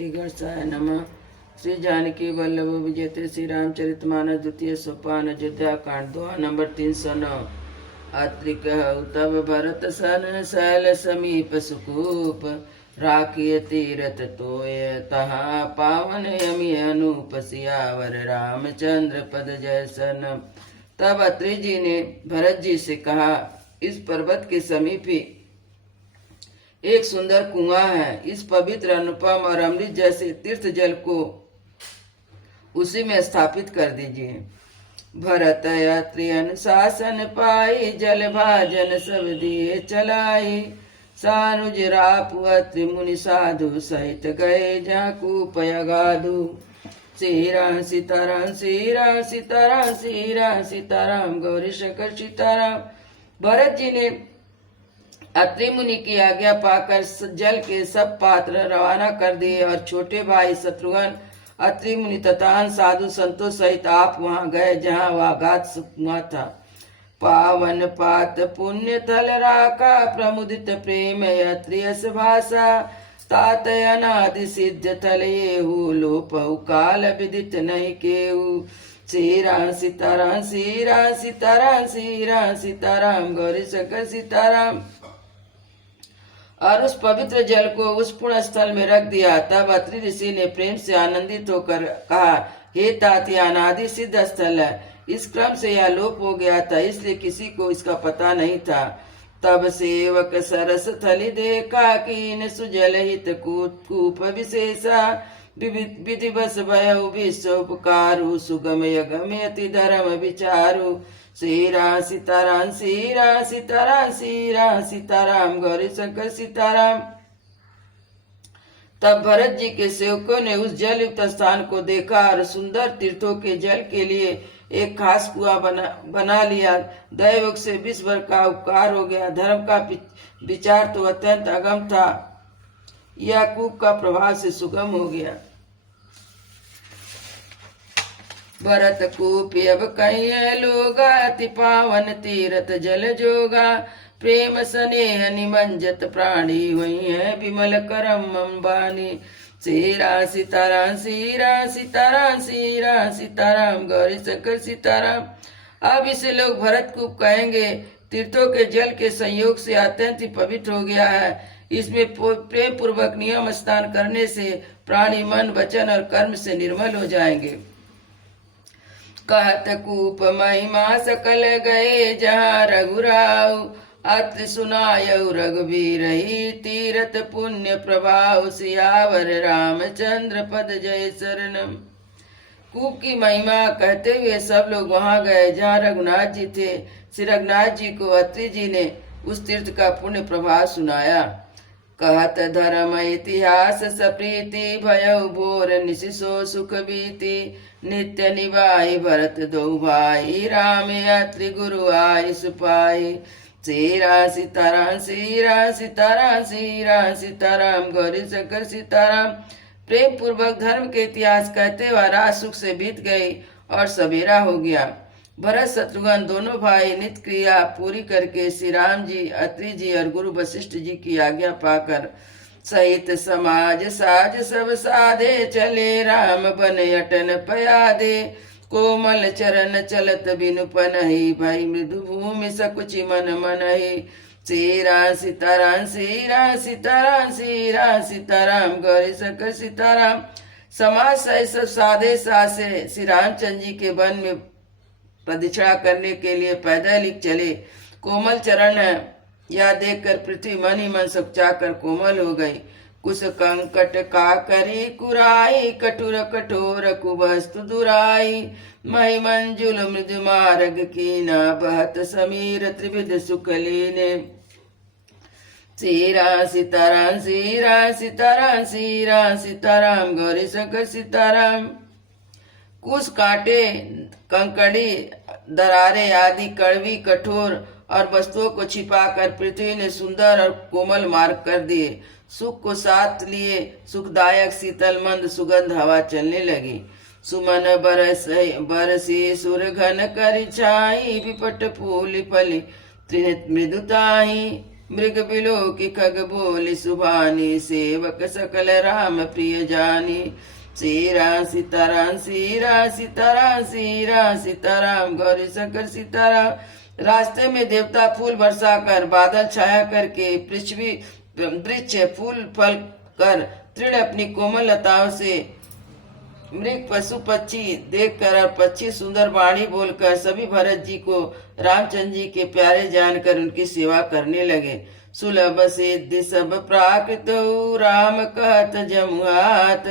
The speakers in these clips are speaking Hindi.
श्री गणेशाय नमः। श्री जानकी वल्लभ विजयते श्री रामचरितमानस द्वितीय सोपान अयोध्या कांड दोहा नंबर 309। अत्रिक तब भरत सन शैल समीप सुकूप राखिय तीरथ तोय तहा पावन यमी अनूप सियावर रामचंद्र पद जैसन। तब अत्रि जी ने भरत जी से कहा, इस पर्वत के समीप ही एक सुंदर कुआं है। इस पवित्र अनुपम और अमृत जैसे तीर्थ जल को उसी में स्थापित कर दीजिए। भरत अत्रि अनुशासन पाई जल भाजन सब दिए चलाई। सानुज रापु अत्रि मुनि साधु सहित गए जहाँ कूप अगाधु। श्री राम सीताराम श्री राम सीताराम श्री राम सीताराम गौरी शंकर सीताराम। भरत जी ने अत्रि मुनि की आज्ञा पाकर जल के सब पात्र रवाना कर दिए और छोटे भाई शत्रुघ्न अत्रि मुनि तथा साधु संतों सहित आप वहां गए जहां वह अगाध कुआं था। पावन पात पुण्य थल राका प्रमुदित प्रेम अत्रियस भाषा। तात अनादि सिद्ध थल येहु लोपहु काल विदित नहीं केहु। श्री राम सीताराम श्री राम सीताराम श्री राम सीताराम गौरी शंकर सीताराम। और उस पवित्र जल को उस पुण्य स्थल में रख दिया। तब अत्रि ऋषि ने प्रेम से आनंदित होकर कहा, हे तात, यह अनादि सिद्ध स्थल है। इस क्रम से यह लोप हो गया था, इसलिए किसी को इसका पता नहीं था। तब सेवक सरस थली देखा कीन सुजल हित कूप विशेषा। विधि बस भयउ विश्व उपकारु सुगम यगम यति धर्म विचारु। श्री राम सीताराम श्री राम सीताराम श्री राम सीताराम गौरी शंकर सीताराम। तब भरत जी के सेवकों ने उस जल युक्त स्थान को देखा और सुंदर तीर्थों के जल के लिए एक खास कुआं बना लिया। दैवयोग से विश्व भर का उपकार हो गया। धर्म का विचार तो अत्यंत अगम था, यह कूप का प्रभाव से सुगम हो गया। भरत कूप अब कहीं लोगा अति पावन तीरथ जल जोगा। प्रेम स्नेह निमंजत प्राणी हुई है विमल करम अंबानी। श्री राम सीताराम श्री राम सीताराम श्री राम सीताराम गौरी शंकर सीताराम। अब इसे लोग भरत कूप कहेंगे। तीर्थों के जल के संयोग से अत्यंत ही पवित्र हो गया है। इसमें प्रेम पूर्वक नियम स्नान करने से प्राणी मन वचन और कर्म से निर्मल हो जाएंगे। कहत कूप महिमा सकल गए जहाँ रघुराव। अत्रि सुनायउ रघुबीर ही तीरथ पुण्य प्रभाव। सियावर रामचंद्र पद जय शरणम। कूप की महिमा कहते हुए सब लोग वहां गए जहाँ रघुनाथ जी थे। श्री रघुनाथ जी को अत्रि जी ने उस तीर्थ का पुण्य प्रभाव सुनाया। कहत धर्म इतिहास सप्रीति भयउ भोर निशिसो सुख बीति। नित्य निभाई भरत दो भाई राम अत्रि गुरु आई सुपाई। श्री राम सीताराम श्री राम सीताराम श्री राम सीताराम गौरी शंकर सीताराम। प्रेम पूर्वक धर्म के इतिहास कहते हुए रात सुख से बीत गई और सवेरा हो गया। भरत शत्रुघ्न दोनों भाई नित्य क्रिया पूरी करके श्री राम जी अत्रि जी और गुरु वशिष्ठ जी की आज्ञा पाकर सहित समाज साज सब साधे चले। राम बन अटन पयादे कोमल चरण चलत बिनु पनहि। भई मृदु भूमि सकुचि मन मनहि। श्री राम सीताराम श्री राम सीताराम श्री राम सीताराम गौरी शंकर सीताराम। समाज सहित सब साधे सासे श्री रामचंद्र जी के वन में प्रदक्षिणा करने के लिए पैदल ही चले। कोमल चरण है, यह देखकर पृथ्वी मन ही मन सकुचाकर कोमल हो गई। कुछ कंकट का करी कुराई कठोर कठोर कुवस्तु दुराई। मही मंजुल मृदु मार्ग कीना बहत समीर त्रिविध सुख लीने। श्री राम सीताराम श्री राम सीताराम श्री राम सीताराम गौरी शंकर सीताराम। कुछ कांटे कंकड़ी दरारे आदि कड़वी कठोर और वस्तुओं को छिपाकर पृथ्वी ने सुंदर और कोमल मार्ग कर दिए। सुख को साथ लिए सुखदायक शीतल मंद सुगंध हवा चलने लगी। सुमन बरसी सुरघन करि छाई। विपट फूल फली त्रिनेत्र मृदुताही। मृग बिलो की खग बोली सुभानी, सेवक सकल राम प्रिय जानी। सीरा सीताराम सीरा सीताराम सीरा सीताराम गौरी शंकर सीताराम। रास्ते में देवता फूल बरसा कर, बादल छाया करके, पृथ्वी वृक्ष फूल फल कर, तृण अपनी कोमल लताओं से, मृग पशु पक्षी देखकर और पक्षी सुंदर वाणी बोलकर सभी भरत जी को रामचंद्र जी के प्यारे जानकर उनकी सेवा करने लगे। सुलभ सिद्धि सब प्राकृत राम कहत जमुआत,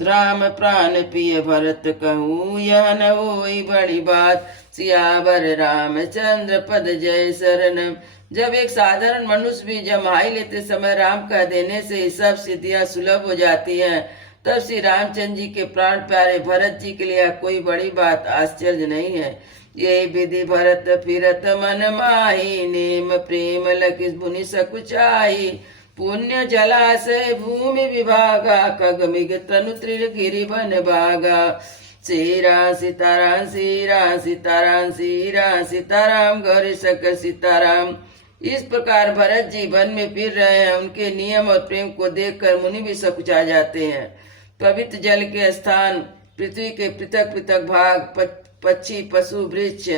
राम प्राण प्रिय भरत कहूँ यह न होई बड़ी बात। सियावर रामचंद्र पद जय शरण। जब एक साधारण मनुष्य भी जमाई लेते समय राम कह देने से सब सिद्धियां सुलभ हो जाती हैं, तब श्री रामचंद्र जी के प्राण प्यारे भरत जी के लिए कोई बड़ी बात आश्चर्य नहीं है। ये विधि भरत फिरत मन माही, नेम प्रेम लखि मुनि सकुचाई। पुण्य जलाशय भूमि विभागा, खग मिग तनु त्रिल गिरि बन भागा। सीरा सीताराम सीरा सीताराम सीरा सीताराम गौरी शंकर सीताराम। इस प्रकार भरत जी वन में फिर रहे हैं। उनके नियम और प्रेम को देखकर मुनि भी सकुचा जाते हैं। पवित्र जल के स्थान, पृथ्वी के पृथक पृथक भाग, पक्षी पशु वृक्ष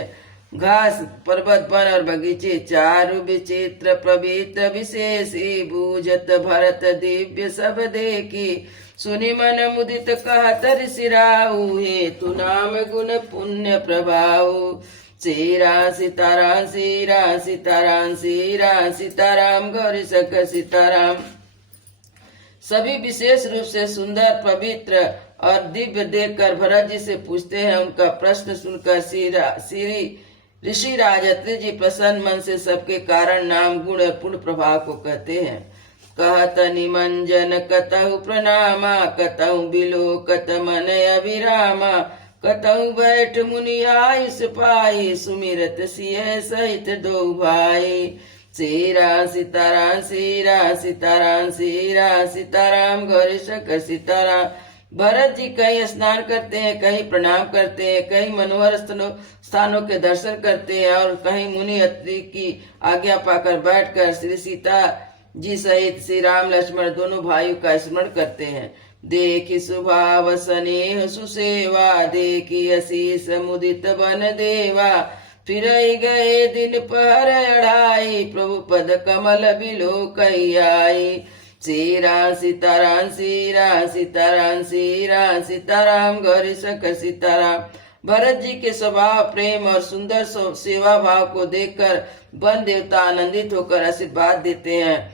घास पर्वत वन और बगीचे, चारु विचित्र पवित्र विशेषी। बूझत भरत दिव्य सब देखी, सुनि मन मुदित कहत ऋषिराऊ। हेतु नाम गुण पुण्य प्रभाऊ। सीरा सीताराम सीरा सीताराम सीरा सीताराम गौरी शंकर सीताराम। सभी विशेष रूप से सुंदर पवित्र और दिव्य देखकर भरत जी से पूछते हैं। उनका प्रश्न सुनकर श्री ऋषि राज अत्रि जी प्रसन्न मन से सबके कारण नाम गुण और पुण्य प्रभाव को कहते हैं। कहत निमंजन कतहु प्रणामा, कतहु बिलो कत मन अभिरामा। कतहु बैठ मुनि आयुष पाई, सुमिरत सिय सहित दो भाई। सीरा सीताराम सीरा सीताराम सीरा सीताराम गौरी शंकर सीताराम। भरत जी कहीं स्नान करते हैं, कहीं प्रणाम करते हैं, कहीं मनोहर स्थानों के दर्शन करते हैं और कहीं मुनि अत्रि की आज्ञा पाकर बैठकर श्री सीता जी सहित श्री राम लक्ष्मण दोनों भाइयों का स्मरण करते हैं। देखी सुभाव स्नेह सुसेवा, देखी असीस मुदित बन देवा। फिर गए दिन पहर अढ़ाई, प्रभु पद कमल बिलो कई आई। सीरा सीताराम सीरा सीताराम सीरा सीताराम गौरी शंकर सीताराम। भरत जी के स्वभाव प्रेम और सुंदर सेवा भाव को देखकर वन देवता आनंदित होकर आशीर्वाद देते हैं।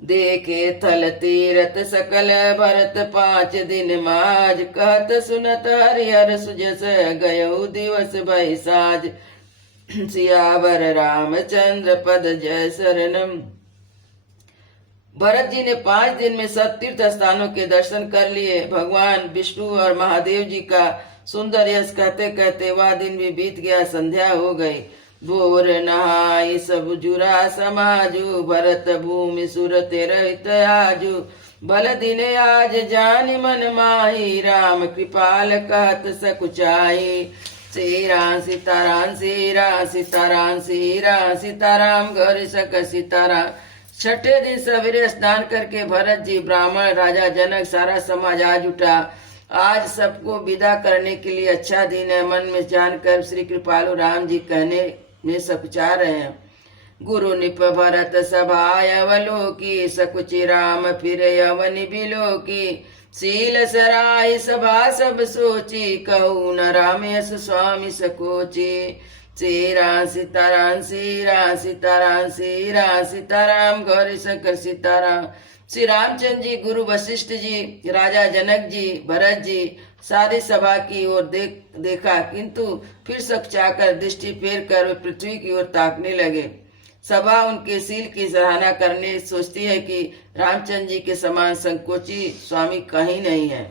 देखे थल तीरथ सकल भरत 5 दिन माज, कहत सुनत हरिहर सुजस गयो दिवस भई साज। सियावर रामचंद्र पद जय शरणम। भरत जी ने 5 दिन में सब तीर्थ स्थानों के दर्शन कर लिए। भगवान विष्णु और महादेव जी का सुंदर यश कहते कहते वह दिन भी बीत गया, संध्या हो गई। भोर नहाई सब जुरा समाजु, भरत भूमि सुरत रहित आजु। भल दिन आज जानि मन माही, राम कृपाल कहत सकुचाई। सीरा सीताराम सीरा सीताराम सीरा सीताराम गौरी शंकर सीताराम। छठे दिन सवेरे स्नान करके भरत जी, ब्राह्मण, राजा जनक, सारा समाज आज उठा। आज सबको विदा करने के लिए अच्छा दिन है, मन में जानकर श्री कृपालु राम जी कहने में सकुचा रहे हैं। गुरु निप भरत सभाय अवलोकी, सकुचि राम फिर अवनि बिलोकी। शील सराय सभा सब सोची, कहू न राम यस स्वामी सकोची। सीरा सीताराम सीरा सीताराम सीरा सीताराम गौरी शंकर सीताराम। श्री रामचंद्र जी, गुरु वशिष्ठ जी, राजा जनक जी, भरत जी सारी सभा की ओर देखा, किंतु फिर सकुचाकर दृष्टि फेर कर वे पृथ्वी की ओर ताकने लगे। सभा उनके शील की सराहना करने सोचती है कि रामचंद्र जी के समान संकोची स्वामी कहीं नहीं है।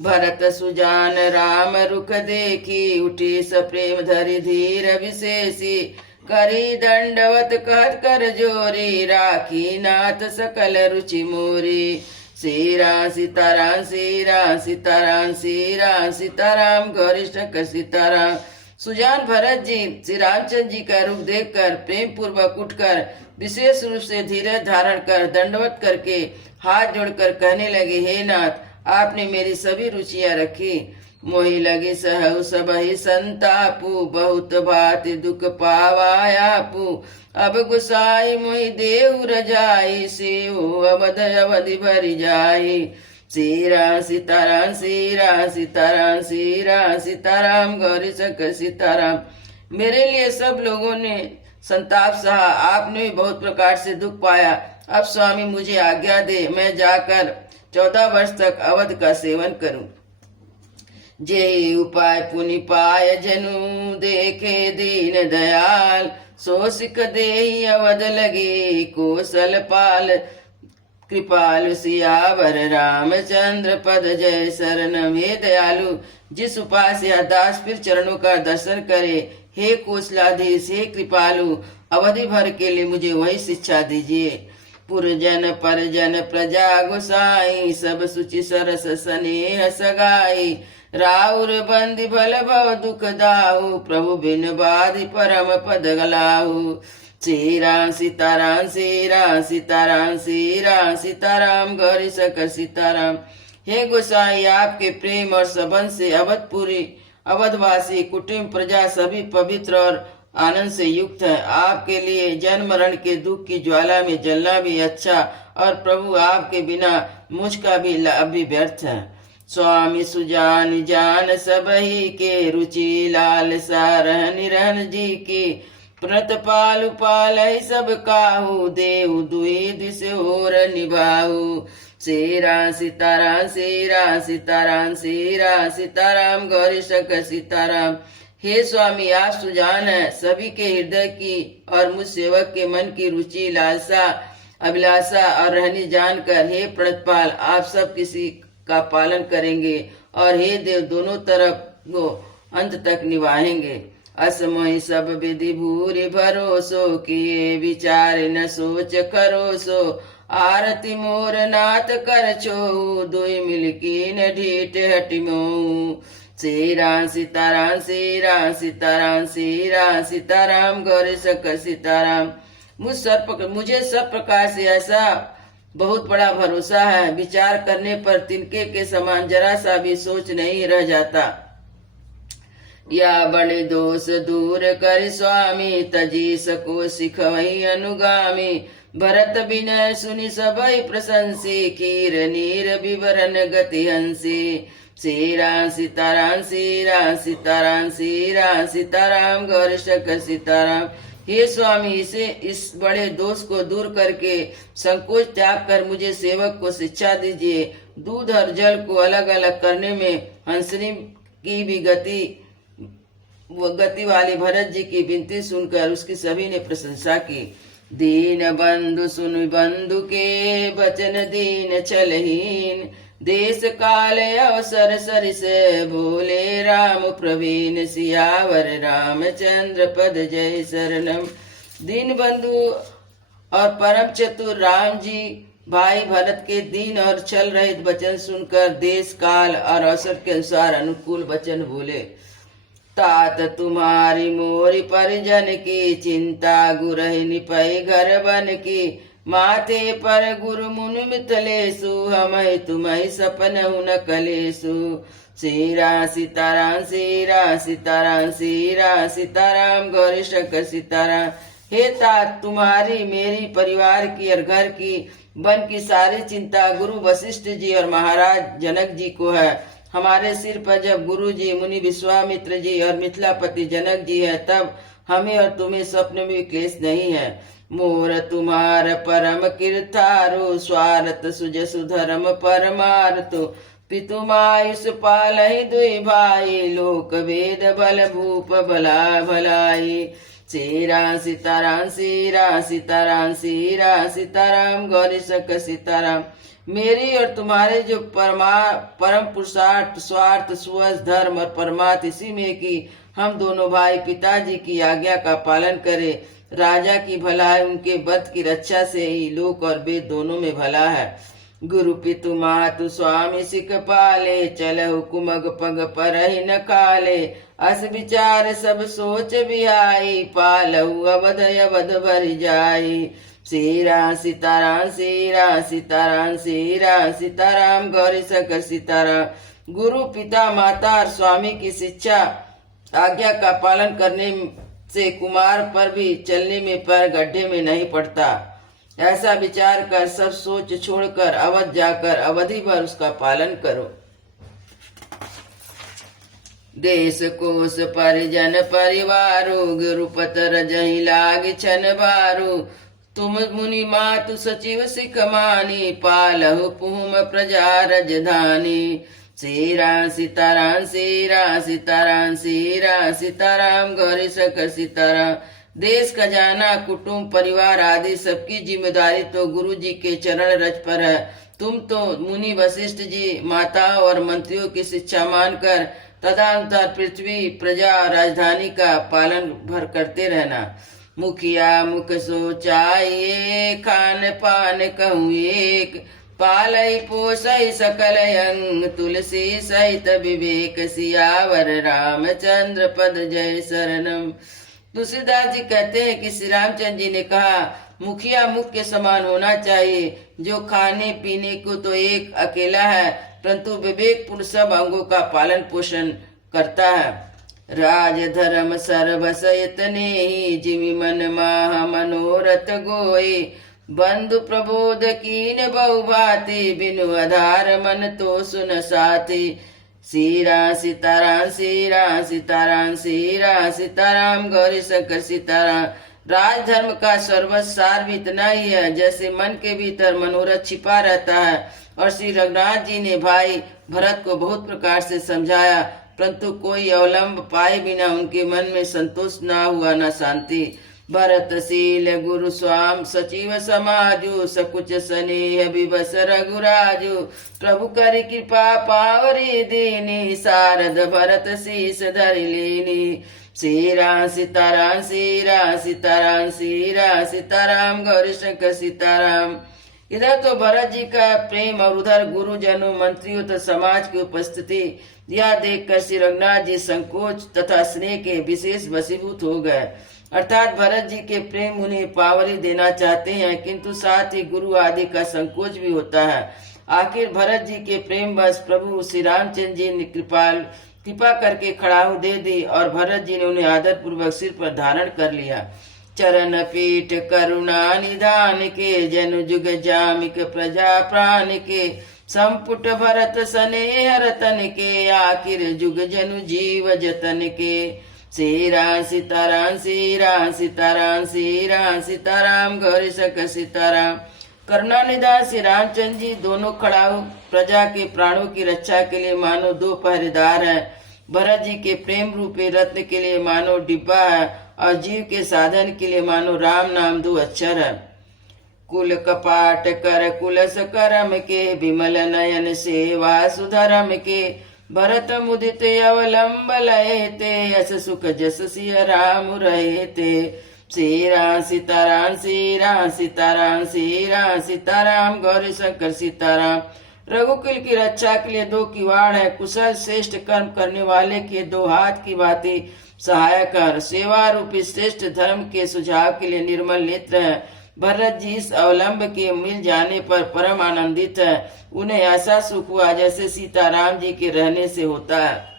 भरत सुजान राम रुख देखी, उठी सप्रेम धरि धीर विशेषी। करी दंडवत कहत कर जोरी, राखी नाथ सकल रुचि मोरी। सीरा सीताराम सीरा सीताराम सीरा सीताराम गौरी शंकर सीताराम। सुजान भरत जी श्री रामचंद्र जी का रूप देखकर प्रेम पूर्वक उठकर विशेष रूप से धीरज धारण कर दंडवत करके हाथ जोड़कर कहने लगे, हे नाथ, आपने मेरी सभी रुचियां रखी। मोहि लगे सहु सबहि संतापु, बहुत भांति दुख पावायापु। अब गुसाई मोहि देहु रजाई, सेवो अवध अवधि भरि जाई। श्री राम सीताराम, श्री राम सीताराम, श्री राम सीताराम, गौरी शंकर सीताराम। मेरे लिए सब लोगों ने संताप सहा, आपने भी बहुत प्रकार से दुख पाया। अब स्वामी मुझे आज्ञा दे, मैं जाकर 14 वर्ष तक अवध का सेवन करूं। जे उपाय पुनि पाय जनु, देखे दीन दयाल। सो सिख देहि अवध लगे, कौशल पाल। कृपालु सियावर रामचंद्र पद जय शरणम। हे दयालु, जिस उपाय से यह दास फिर चरणों का दर्शन करे, हे कौशलाधीश, हे कृपालु, अवधि भर के लिए मुझे वही शिक्षा दीजिए। पुरजन परजन प्रजा गोसाई, सब सुचि सरस स्नेह सगाई। राउर बंदी भल भव दुख दाहु, प्रभु बिन बाधि परम पद गलाहु। श्री राम सीताराम, श्री राम सीताराम, श्री राम सीताराम, गौरी शंकर सीताराम। हे गोसाई, आपके प्रेम और संबंध से अवधपुरी अवधवासी कुटुंब प्रजा सभी पवित्र और आनंद से युक्त है। आपके लिए जन्म मरण के दुख की ज्वाला में जलना भी अच्छा, और प्रभु आपके बिना मुझका भी लाभ भी व्यर्थ है। स्वामी सुजान जान सबही के, रुचि लाल सारहन रहन जी की। प्रत पालु पाल सब काहू, देहु दुई दिस और निभाहु। श्री राम सीताराम, श्री राम सीताराम, श्री राम सीताराम, गौरी शंकर सीताराम। हे स्वामी, आप सुजान है सभी के हृदय की और मुझ सेवक के मन की रुचि लालसा अभिलाषा और रहनी जानकर, हे प्रणतपाल, आप सब किसी का पालन करेंगे और हे देव दोनों तरफ को अंत तक निभाएंगे। असमोहि सब विधि भूरि भरोसो, किए विचार न सोच करोसो। आरती मोर नाथ कर छो, दुई मिलकी न ढीठ हटिमो। श्री राम सीताराम, श्री राम सीताराम, श्री राम सीताराम, गौरी शंकर सीताराम। मुझे सब प्रकार से ऐसा बहुत बड़ा भरोसा है, विचार करने पर तिनके के समान जरा सा भी सोच नहीं रह जाता। या बड़े दोष दूर कर स्वामी, तजी सको सिख वही अनुगामी। भरत बिनय सुनि सबई प्रशंसी, खीर नीर विवरण गति हंसी। श्री राम सीताराम, श्री राम सीताराम, श्री राम सीताराम, गौरी शंकर सीताराम। हे स्वामी, इस बड़े दोष को दूर करके संकोच त्याग कर मुझे सेवक को शिक्षा दीजिए। दूध और जल को अलग अलग करने में हंसनी की भी गति वाले भरत जी की विनती सुनकर उसकी सभी ने प्रशंसा की। दीन बंधु सुन बंधु के, बचन दीन छलहीन। देश काल अवसर सरिस, भोले राम प्रवीण। सियावर रामचंद्र पद जय शरणम। दीन बंधु और परम चतुर राम जी भाई भरत के दीन और छल रहित वचन सुनकर देश काल और अवसर के अनुसार अनुकूल वचन बोले। तात तुम्हारी मोरी परिजन की, चिंता गुरहि निपै घर बन की। माथे पर गुरु मुनि मिथलेसु, हमहि तुम्हि सपन न कलेसु। श्री राम सीताराम, श्री राम सीताराम, श्री राम सीताराम, गौरी शंकर सीताराम। हे तात, तुम्हारी मेरी परिवार की और घर की वन की सारी चिंता गुरु वशिष्ठ जी और महाराज जनक जी को है। हमारे सिर पर जब गुरु जी, मुनि विश्वामित्र जी और मिथिलापति जनक जी है, तब हमें और तुम्हें स्वप्न में क्लेश नहीं है। मोर तुम्हार परम कीर्तारु, स्वार्थ सुजसु धर्म परमार्थु। पितु मायुष पालहि दुई भाई, लोक वेद बल भूप भला भलाई। श्री राम सीताराम, श्री राम सीताराम, श्री राम सीताराम, गौरी शंकर सीताराम। मेरी और तुम्हारे जो परम पुरुषार्थ स्वार्थ सुवस धर्म और परमार्थ इसी में कि हम दोनों भाई पिताजी की आज्ञा का पालन करें। राजा की भलाई उनके वध की रक्षा से ही लोक और वेद दोनों में भला है। गुरु पितु मातु स्वामी सिख पाले, चल हुकुमग पग पर ही न काले। अस विचार सब सोच बिहाई, पालहु अवध अवध भर जाई। श्री राम सीताराम श्री राम सीताराम श्री राम सीताराम गौरी शंकर सीताराम। गुरु पिता माता और स्वामी की शिक्षा आज्ञा का पालन करने से कुमार पर भी चलने में पैर गड्ढे में नहीं पड़ता। ऐसा विचार कर सब सोच छोड़कर अवध जाकर अवधि भर उसका पालन करो। देश कोश परिजन परिवारो, गुरुपत रजहि लाग छन बारो। तुम मुनि मातु सचिव सिख मानी, पालहु पुहुम प्रजा रजधानी। श्री राम सीताराम श्री राम सीताराम श्री राम सीताराम गौरी शंकर सीताराम। देश खजाना कुटुंब परिवार आदि सबकी जिम्मेदारी तो गुरु जी के चरण रज पर है। तुम तो मुनि वशिष्ठ जी माताओं और मंत्रियों की शिक्षा मानकर तदनुसार पृथ्वी प्रजा और राजधानी का पालन भर करते रहना। मुखिया मुख सोचाइए, खान पान कहूँ एक। पालई पोसई सकल अंग, तुलसी सहित विवेक। सियावर रामचंद्र पद जय शरणम। तुलसीदास जी कहते हैं कि श्री रामचंद्र जी ने कहा, मुखिया मुख के समान होना चाहिए, जो खाने पीने को तो एक अकेला है, परंतु विवेक पूर्ण सब अंगों का पालन पोषण करता है। राज धर्म सर्वस इतने ही, जिमि मन माह मनोरथ गोई। बंधु प्रबोध कीन बहु भांति, बिनु आधार मन तो सुन साथी। श्री राम सीताराम श्री राम सीताराम श्री राम सीताराम गौरी शंकर सीताराम। राज धर्म का सर्वस्व सार भी इतना ही है, जैसे मन के भीतर मनोरथ छिपा रहता है। और श्री रघुनाथ जी ने भाई भरत को बहुत प्रकार से समझाया, परंतु कोई अवलंब पाए बिना उनके मन में संतोष ना हुआ न शांति। भरतशील गुरु स्वाम सचिव समाजु, सकुच स्नेह विवश रघुराजु। प्रभु करि कृपा पावरी दीनी, शारद भरत शीस धरि लीनी। श्री राम सीताराम श्री राम सीताराम श्री राम सीताराम गौरी शंकर सीताराम। इधर तो भरत जी का प्रेम और उधर गुरुजनों मंत्रियों तथा समाज की उपस्थिति यह देखकर श्री रघुनाथ जी संकोच तथा स्नेह के विशेष वशीभूत हो गए। अर्थात भरत जी के प्रेम उन्हें पावरी देना चाहते हैं, किंतु साथ ही गुरु आदि का संकोच भी होता है। आखिर भरत जी के प्रेम बस प्रभु श्री रामचंद्र जी ने कृपा करके खड़ाऊ दे दी और भरत जी ने उन्हें आदर पूर्वक सिर पर धारण कर लिया। चरण पीठ करुणा निधान के, जनु जुग जामिक प्रजा प्राण के। संपुट भरत स्नेह रतन के, आखिर जुग जनु जीव जतन के। श्री राम सीताराम श्री राम सीताराम श्री राम सीताराम गौरी शंकर सीताराम। करुणा निधान श्री रामचंद्र जी दोनों खड़ाऊ प्रजा के प्राणों की रक्षा के लिए मानो दो पहरेदार हैं। भरत जी के प्रेम रूपी रत्न के लिए मानो डिब्बा है और जीव के साधन के लिए मानो राम नाम दो अक्षर है। कुल कपाट कर कुलस करम के, विमल नयन सेवा सुधरम के। भरत मुदित अवलंब लय ते, यस सुख जस सिय राम रहे ते। श्री राम सीताराम श्री राम सीताराम श्री राम सीताराम गौरी शंकर सीताराम। रघुकुल की रक्षा के लिए दो किवाड़ है, कुशल श्रेष्ठ कर्म करने वाले के दो हाथ की भांति सहायक है। सेवा रूपी श्रेष्ठ धर्म के सुझाव के लिए निर्मल नेत्र है। भरत जी इस अवलंब के मिल जाने पर परम आनंदित है। उन्हें ऐसा सुख हुआ जैसे सीताराम जी के रहने से होता है।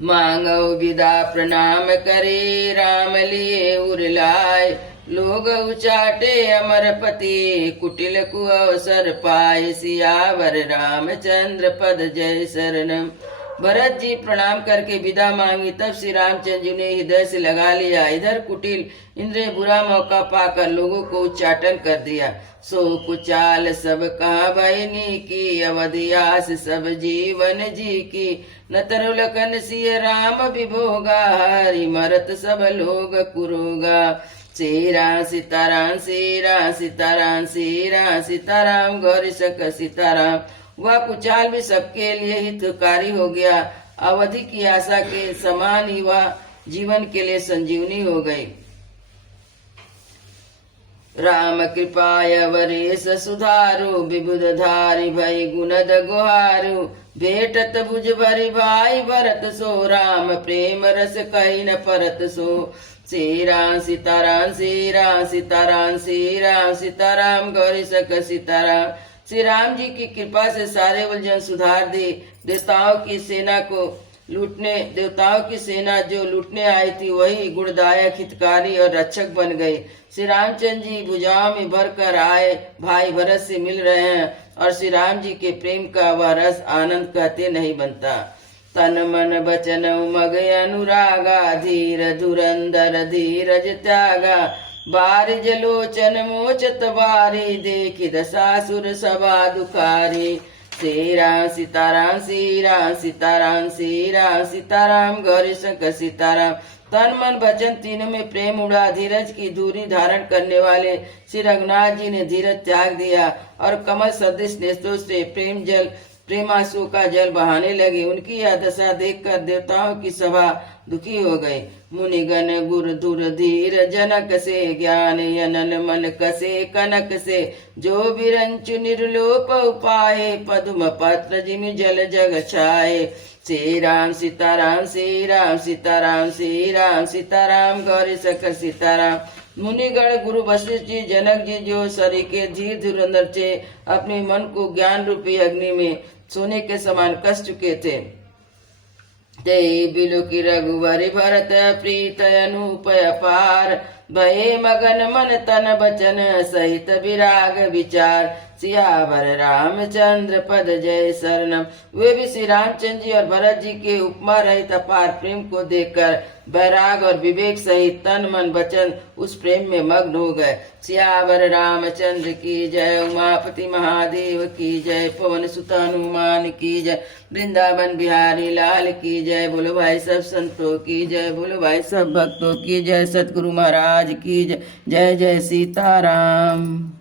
मांगो विदा प्रणाम करे, राम लिए उरलाय। लोग उचाटे अमरपति, कुटिल कु अवसर पाए। सियावर रामचंद्र पद जय शरणम। भरत जी प्रणाम करके विदा मांगी, तब श्री रामचंद्र जी ने हृदय से लगा लिया। इधर कुटिल इंद्र बुरा मौका पाकर लोगों को उच्चाटन कर दिया। सो कुचाल सब कहा बहनी की, अवधियास सब जीवन जी की। न तरुलकन सिय राम विभोगा, हरि मरत सब लोग कुरोगा। श्री राम सीताराम श्री राम सीताराम श्री राम सीताराम गौरी शंकर सीताराम। वह कुचाल भी सबके लिए हितकारी हो गया। अवधि की आशा के समान ही वह जीवन के लिए संजीवनी हो गई। राम कृपाय वरेश सुधारु, विबुध धारी भई गुणद गुहारु। भेटत भुज भरि भाई भरत सो, राम प्रेम रस कही न परत सो। श्री राम सीताराम श्री राम सीताराम श्री राम सीताराम गौरी सक सीताराम। श्री राम जी की कृपा से सारे उलझन सुधार दी। देवताओं की सेना जो लूटने आई थी वही गुणदायक हितकारी और रक्षक बन गई। श्री रामचंद्र जी भुजाओं में भर कर आए भाई भरत से मिल रहे हैं और श्री राम जी के प्रेम का वह रस आनंद कहते नहीं बनता। तन मन बचन उमग अनुरागा, धीर धुरंधर धीरज त्यागा। बारिज लोचन मोचत बारी, देखि दशासुर सभा दुखारी। श्री राम सीताराम श्री राम सीताराम श्री राम सीताराम गौरी शंकर सीताराम। तन मन वचन तीनों में प्रेम उड़ा। धीरज की दूरी धारण करने वाले श्री रघुनाथ जी ने धीरज त्याग दिया और कमल सदृश नेत्रों से प्रेमांसुओं का जल बहाने लगे। उनकी यह दशा देखकर देवताओं की सभा दुखी हो गई। मुनिगण गुर धुर धीर जनक से, ज्ञान यनन मन कसे कनक से। जो बिरंचु निर्लोप उपाय, पद्म पत्र जिमि जल जग छाए। श्री राम सीताराम श्री राम सीताराम श्री राम सीताराम गौरी शंकर सीताराम। मुनिगण गुरु वशिष्ठ जी जनक जी जो सरीखे धीर धुरंधर थे, अपने मन को ज्ञान रूपी अग्नि में सोने के समान कस चुके थे। ते बिलु की रघुवर भरत प्रीत अनुपय पार, भये मगन मन तन बचन सहित विराग विचार। सियावर रामचंद्र पद जय शरणम। वे भी श्री रामचंद्र जी और भरत जी के उपमा रहित अपार प्रेम को देखकर वैराग और विवेक सहित तन मन वचन उस प्रेम में मग्न हो गए। सियावर रामचंद्र की जय, उमापति महादेव की जय, पवन सुत हनुमान की जय, वृंदावन बिहारी लाल की जय। बोलो भाई सब संतों की जय, बोलो भाई सब भक्तों की जय, सतगुरु महाराज की जय। जय जय सीताराम।